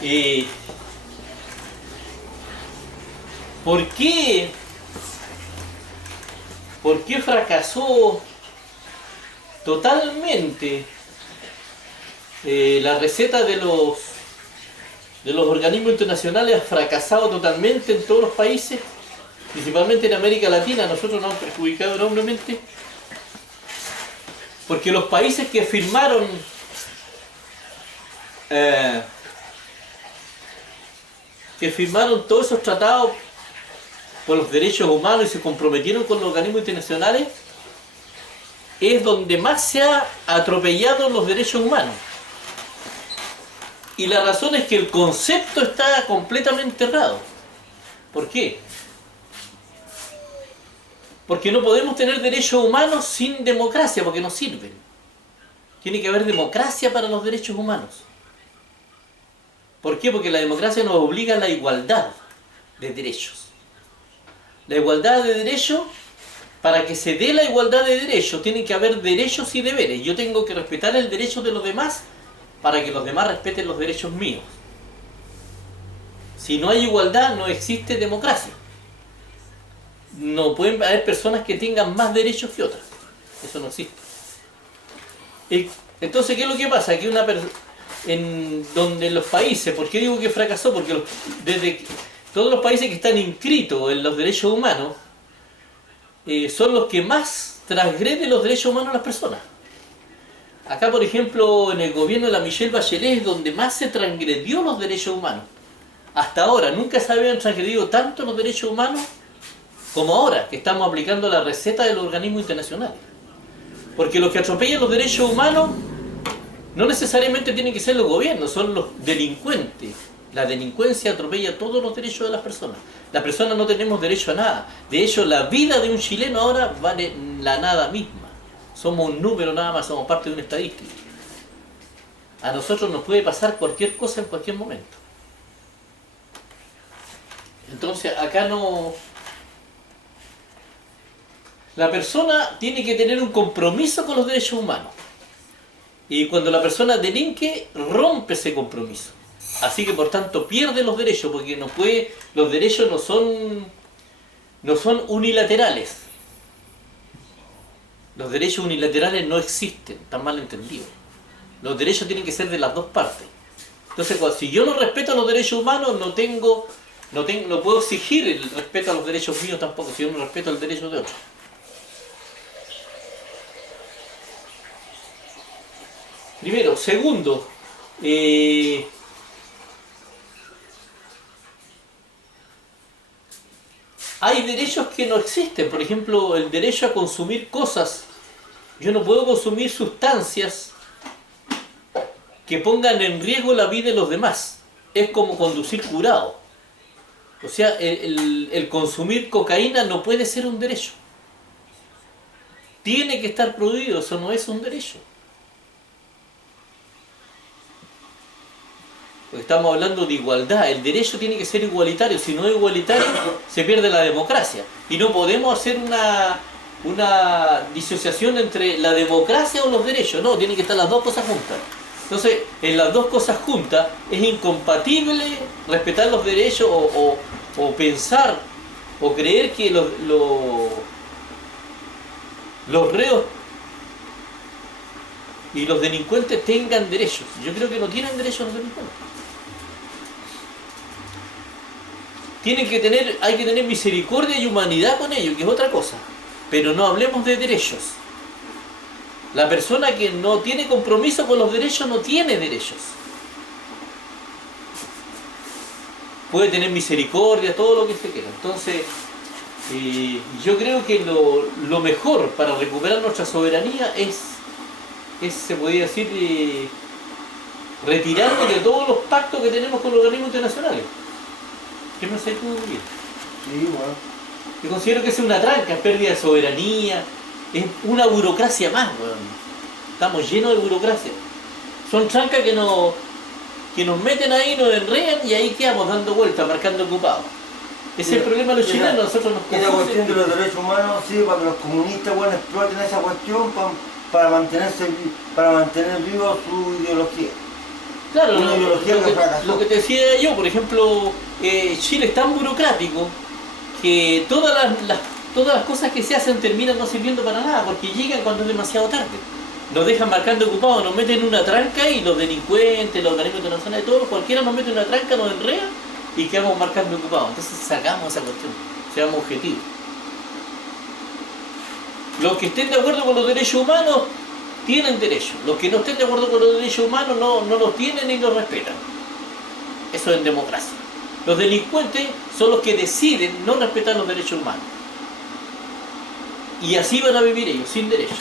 Eh, ¿por qué? ¿Por qué fracasó totalmente la receta de los organismos internacionales? Ha fracasado totalmente en todos los países, principalmente en América Latina. Nosotros nos hemos perjudicado enormemente porque los países que firmaron todos esos tratados por los derechos humanos y se comprometieron con los organismos internacionales, es donde más se ha atropellado los derechos humanos. Y la razón es que el concepto está completamente errado. ¿Por qué? Porque no podemos tener derechos humanos sin democracia, porque no sirven. Tiene que haber democracia para los derechos humanos. ¿Por qué? Porque la democracia nos obliga a la igualdad de derechos. La igualdad de derechos, para que se dé la igualdad de derechos, tiene que haber derechos y deberes. Yo tengo que respetar el derecho de los demás para que los demás respeten los derechos míos. Si no hay igualdad, no existe democracia. No pueden haber personas que tengan más derechos que otras. Eso no existe. Entonces, ¿qué es lo que pasa? Que donde los países, ¿por qué digo que fracasó? Porque desde todos los países que están inscritos en los derechos humanos son los que más transgreden los derechos humanos a las personas. Acá, por ejemplo, en el gobierno de la Michelle Bachelet es donde más se transgredió los derechos humanos. Hasta ahora, nunca se habían transgredido tanto los derechos humanos como ahora, que estamos aplicando la receta de los organismos internacionales. Porque los que atropellan los derechos humanos no necesariamente tienen que ser los gobiernos, son los delincuentes. La delincuencia atropella todos los derechos de las personas. Las personas no tenemos derecho a nada. De hecho, la vida de un chileno ahora vale la nada misma. Somos un número nada más, somos parte de una estadística. A nosotros nos puede pasar cualquier cosa en cualquier momento. Entonces, acá no... La persona tiene que tener un compromiso con los derechos humanos. Y cuando la persona delinque, rompe ese compromiso. Así que por tanto pierde los derechos, porque los derechos no son unilaterales. Los derechos unilaterales no existen, están mal entendidos. Los derechos tienen que ser de las dos partes. Entonces, si yo no respeto los derechos humanos, no puedo exigir el respeto a los derechos míos tampoco, si yo no respeto el derecho de otros. Primero. Segundo, hay derechos que no existen. Por ejemplo, el derecho a consumir cosas. Yo no puedo consumir sustancias que pongan en riesgo la vida de los demás. Es como conducir curado. O sea, el consumir cocaína no puede ser un derecho. Tiene que estar prohibido, eso no es un derecho. Porque estamos hablando de igualdad, el derecho tiene que ser igualitario, si no es igualitario se pierde la democracia. Y no podemos hacer una disociación entre la democracia o los derechos, no, tienen que estar las dos cosas juntas. Entonces, en las dos cosas juntas es incompatible respetar los derechos o pensar o creer que los reos y los delincuentes tengan derechos. Yo creo que no tienen derechos los delincuentes. Hay que tener misericordia y humanidad con ellos, que es otra cosa. Pero no hablemos de derechos. La persona que no tiene compromiso con los derechos no tiene derechos. Puede tener misericordia, todo lo que se quiera. Entonces, yo creo que lo mejor para recuperar nuestra soberanía es se podría decir, retirarnos de todos los pactos que tenemos con los organismos internacionales. ¿Qué me hace tú, Miguel? Sí, bueno. Yo considero que es una tranca, es pérdida de soberanía, es una burocracia más, weón. Estamos llenos de burocracia. Son trancas que nos meten ahí, nos enredan y ahí quedamos dando vueltas, marcando ocupados. Ese es el problema de los chilenos, nosotros nos confunden. Esa cuestión de los derechos humanos sirve para que los comunistas, bueno, exploten esa cuestión para mantener viva su ideología. Claro, una ideología que fracasó. lo que te decía yo, por ejemplo, Chile es tan burocrático que todas las cosas que se hacen terminan no sirviendo para nada, porque llegan cuando es demasiado tarde. Nos dejan marcando ocupados, nos meten en una tranca y los delincuentes, los organismos internacionales, todos, cualquiera nos mete en una tranca, nos enreda y quedamos marcando ocupados. Entonces sacamos esa cuestión, seamos objetivos. Los que estén de acuerdo con los derechos humanos tienen derechos. Los que no estén de acuerdo con los derechos humanos no los tienen ni los respetan. Eso es en democracia. Los delincuentes son los que deciden no respetar los derechos humanos. Y así van a vivir ellos, sin derechos.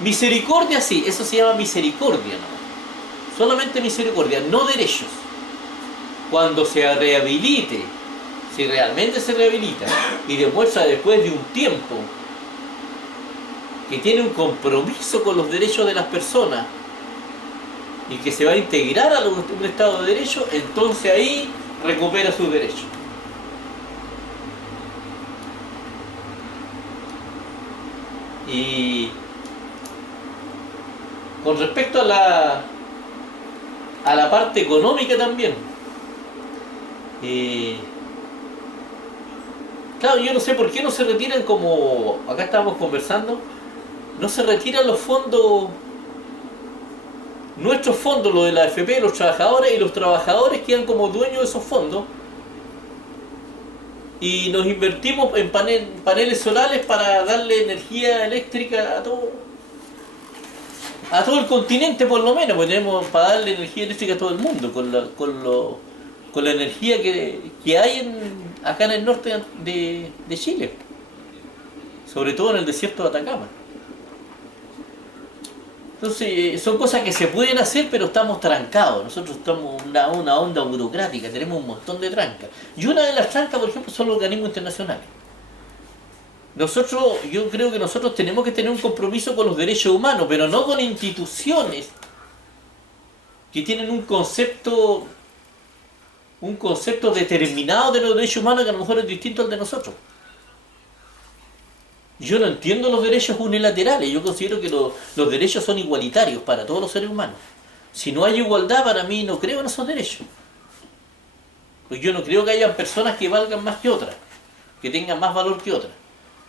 Misericordia sí, eso se llama misericordia, ¿no? Solamente misericordia, no derechos. Cuando se rehabilite, si realmente se rehabilita y demuestra después de un tiempo que tiene un compromiso con los derechos de las personas y que se va a integrar a un Estado de Derecho, entonces ahí recupera sus derechos. Y con respecto a la parte económica también, claro, yo no sé por qué no se retiran, como acá estábamos conversando, no se retiran los fondos, nuestros fondos, los de la AFP, los trabajadores, y los trabajadores quedan como dueños de esos fondos y nos invertimos en paneles solares para darle energía eléctrica a todo el continente, por lo menos, porque tenemos para darle energía eléctrica a todo el mundo con la energía que hay acá en el norte de Chile, sobre todo en el desierto de Atacama. Entonces, son cosas que se pueden hacer, pero estamos trancados. Nosotros estamos en una onda burocrática, tenemos un montón de trancas. Y una de las trancas, por ejemplo, son los organismos internacionales. Yo creo que nosotros tenemos que tener un compromiso con los derechos humanos, pero no con instituciones que tienen un concepto determinado de los derechos humanos que a lo mejor es distinto al de nosotros. Yo no entiendo los derechos unilaterales, yo considero que los derechos son igualitarios para todos los seres humanos. Si no hay igualdad, para mí no creo en esos derechos. Pues yo no creo que haya personas que valgan más que otras, que tengan más valor que otras.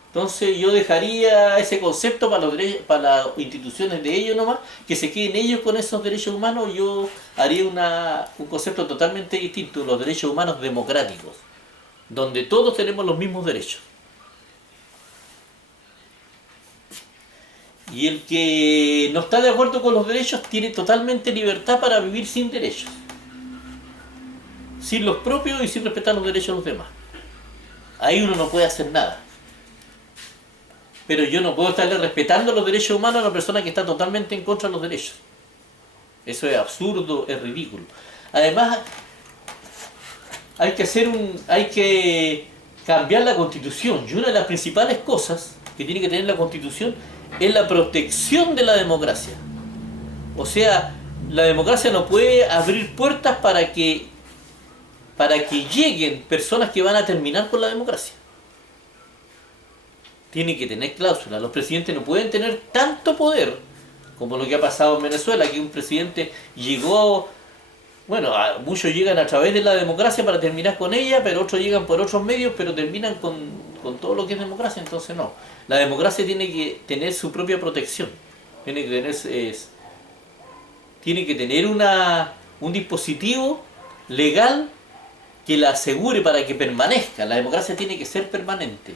Entonces yo dejaría ese concepto para las instituciones de ellos nomás, que se queden ellos con esos derechos humanos. Yo haría un concepto totalmente distinto, los derechos humanos democráticos, donde todos tenemos los mismos derechos. Y el que no está de acuerdo con los derechos tiene totalmente libertad para vivir sin derechos, sin los propios y sin respetar los derechos de los demás. Ahí uno no puede hacer nada. Pero yo no puedo estarle respetando los derechos humanos a una persona que está totalmente en contra de los derechos. Eso es absurdo, es ridículo. Además, hay que cambiar la Constitución. Y una de las principales cosas que tiene que tener la Constitución es la protección de la democracia. O sea, la democracia no puede abrir puertas para que lleguen personas que van a terminar con la democracia. Tiene que tener cláusulas. Los presidentes no pueden tener tanto poder como lo que ha pasado en Venezuela, que un presidente llegó, muchos llegan a través de la democracia para terminar con ella, pero otros llegan por otros medios, pero terminan con todo lo que es democracia. Entonces no. La democracia tiene que tener su propia protección. Tiene que tener un dispositivo legal que la asegure para que permanezca. La democracia tiene que ser permanente.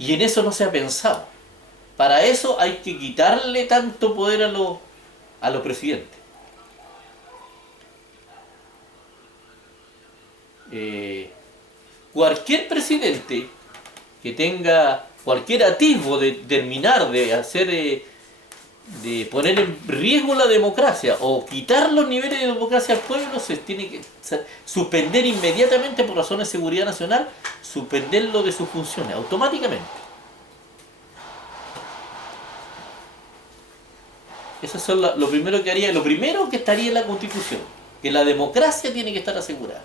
Y en eso no se ha pensado. Para eso hay que quitarle tanto poder a los presidentes. Cualquier presidente que tenga cualquier atisbo de terminar de poner en riesgo la democracia o quitar los niveles de democracia al pueblo, se tiene que suspender inmediatamente por razones de seguridad nacional, suspenderlo de sus funciones automáticamente. Eso es lo primero que haría, lo primero que estaría en la Constitución, que la democracia tiene que estar asegurada.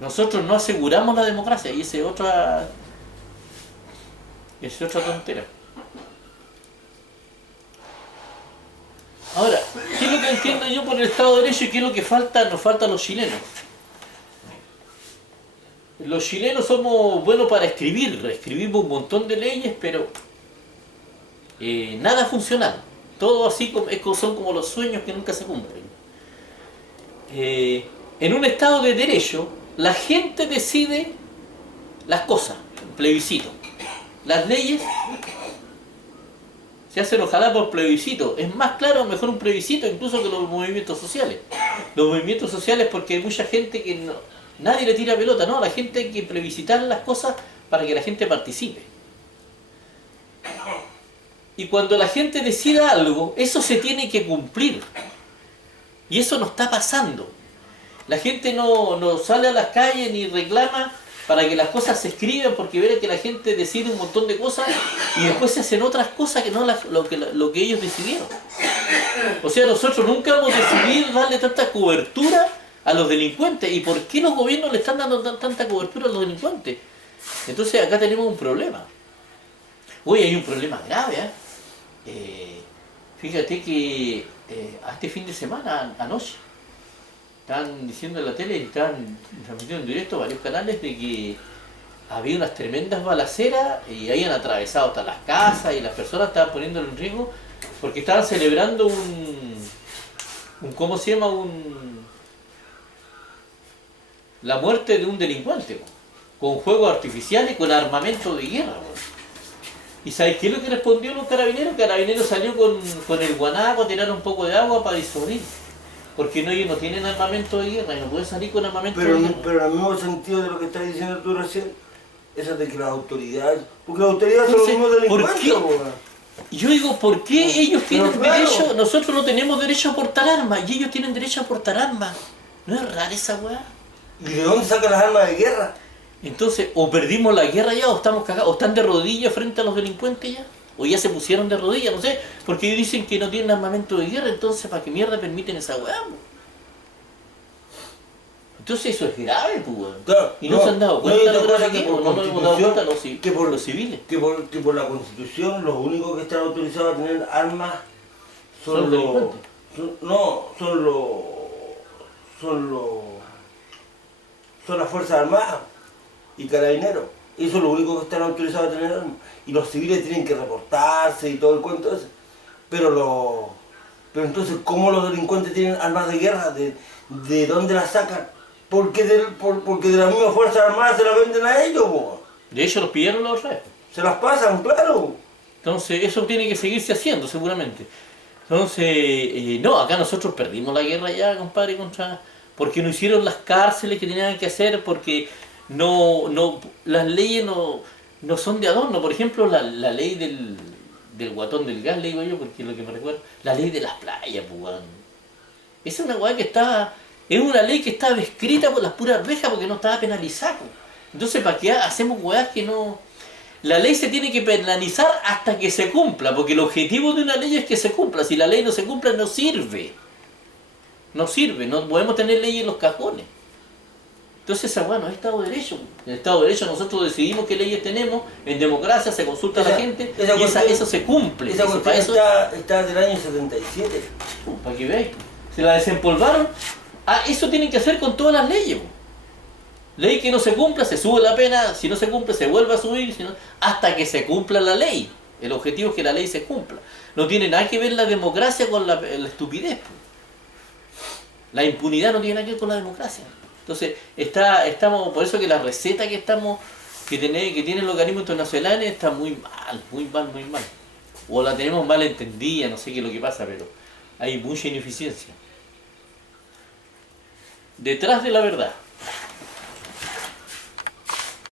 Nosotros no aseguramos la democracia y esa es otra tontera. Ahora, ¿qué es lo que entiendo yo por el Estado de Derecho y qué es lo que nos falta a los chilenos? Los chilenos somos buenos para escribir, escribimos un montón de leyes, pero nada funcional. Todo así son como los sueños que nunca se cumplen. En un Estado de Derecho, la gente decide las cosas, un plebiscito. Las leyes se hacen ojalá por plebiscito. Es más claro, mejor un plebiscito incluso que los movimientos sociales. Los movimientos sociales porque hay mucha gente que nadie le tira pelota, no, a la gente hay que plebiscitar las cosas para que la gente participe. Y cuando la gente decida algo, eso se tiene que cumplir. Y eso no está pasando. La gente no sale a las calles ni reclama para que las cosas se escriban porque ve que la gente decide un montón de cosas y después se hacen otras cosas que no lo que ellos decidieron. O sea, nosotros nunca hemos decidido darle tanta cobertura a los delincuentes. ¿Y por qué los gobiernos le están dando tanta cobertura a los delincuentes? Entonces acá tenemos un problema. Hoy hay un problema grave, fíjate que este fin de semana, anoche, estaban diciendo en la tele y estaban transmitiendo en directo varios canales de que había unas tremendas balaceras y habían atravesado hasta las casas y las personas estaban poniéndolo en riesgo porque estaban celebrando ¿cómo se llama? La muerte de un delincuente, con fuegos artificiales, con armamento de guerra. ¿Y sabes qué es lo que respondió los carabineros? Carabineros salió con el guanaco a tirar un poco de agua para disuadir. Porque ellos no tienen armamento de guerra y no pueden salir con armamento de guerra. Pero en el mismo sentido de lo que estás diciendo tú recién, eso de que las autoridades... Porque las autoridades son los mismos delincuentes, yo digo, ¿por qué ellos tienen claro, derecho? Nosotros no tenemos derecho a portar armas y ellos tienen derecho a portar armas. ¿No es rara esa weá? ¿Y de dónde sacan las armas de guerra? Entonces, o perdimos la guerra ya, o estamos cagados, o están de rodillas frente a los delincuentes ya, o ya se pusieron de rodillas, no sé, porque ellos dicen que no tienen armamento de guerra, entonces ¿para qué mierda permiten esa weá? Entonces eso es grave, pues, weón. Claro, Y no se han dado cuenta, no no nos hemos dado cuenta los civiles. Que por la Constitución los únicos que están autorizados a tener armas Son son los... delincuentes. Son las Fuerzas Armadas y Carabineros. Esos son los únicos que están autorizados a tener armas. Y los civiles tienen que reportarse y todo el cuento ese. Pero entonces, ¿cómo los delincuentes tienen armas de guerra? ¿De dónde las sacan? Porque de las mismas Fuerzas Armadas se las venden a ellos, po. De hecho los pidieron los restos. Se las pasan, claro. Entonces eso tiene que seguirse haciendo seguramente. Entonces, no, acá nosotros perdimos la guerra ya, compadre, porque no hicieron las cárceles que tenían que hacer, porque las leyes no son de adorno. Por ejemplo, la ley del guatón del gas, le digo yo, porque es lo que me recuerda, la ley de las playas, pues, esa es una weá es una ley que estaba escrita por las puras rejas porque no estaba penalizada. Entonces, ¿para qué hacemos weás que no...? La ley se tiene que penalizar hasta que se cumpla, porque el objetivo de una ley es que se cumpla. Si la ley no se cumple, no sirve. No sirve, no podemos tener ley en los cajones. Entonces esa weá no es Estado de Derecho. En el Estado de Derecho nosotros decidimos qué leyes tenemos, en democracia se consulta a la gente y eso se cumple. Esa cuestión está del año 77. Para que veáis, se la desempolvaron. Eso tienen que hacer con todas las leyes. Ley que no se cumpla, se sube la pena, si no se cumple se vuelve a subir, hasta que se cumpla la ley. El objetivo es que la ley se cumpla. No tiene nada que ver la democracia con la estupidez. La impunidad no tiene nada que ver con la democracia. Entonces, estamos, por eso que la receta que tienen los organismos internacionales está muy mal, muy mal, muy mal. O la tenemos mal entendida, no sé qué es lo que pasa, pero hay mucha ineficiencia. Detrás de la verdad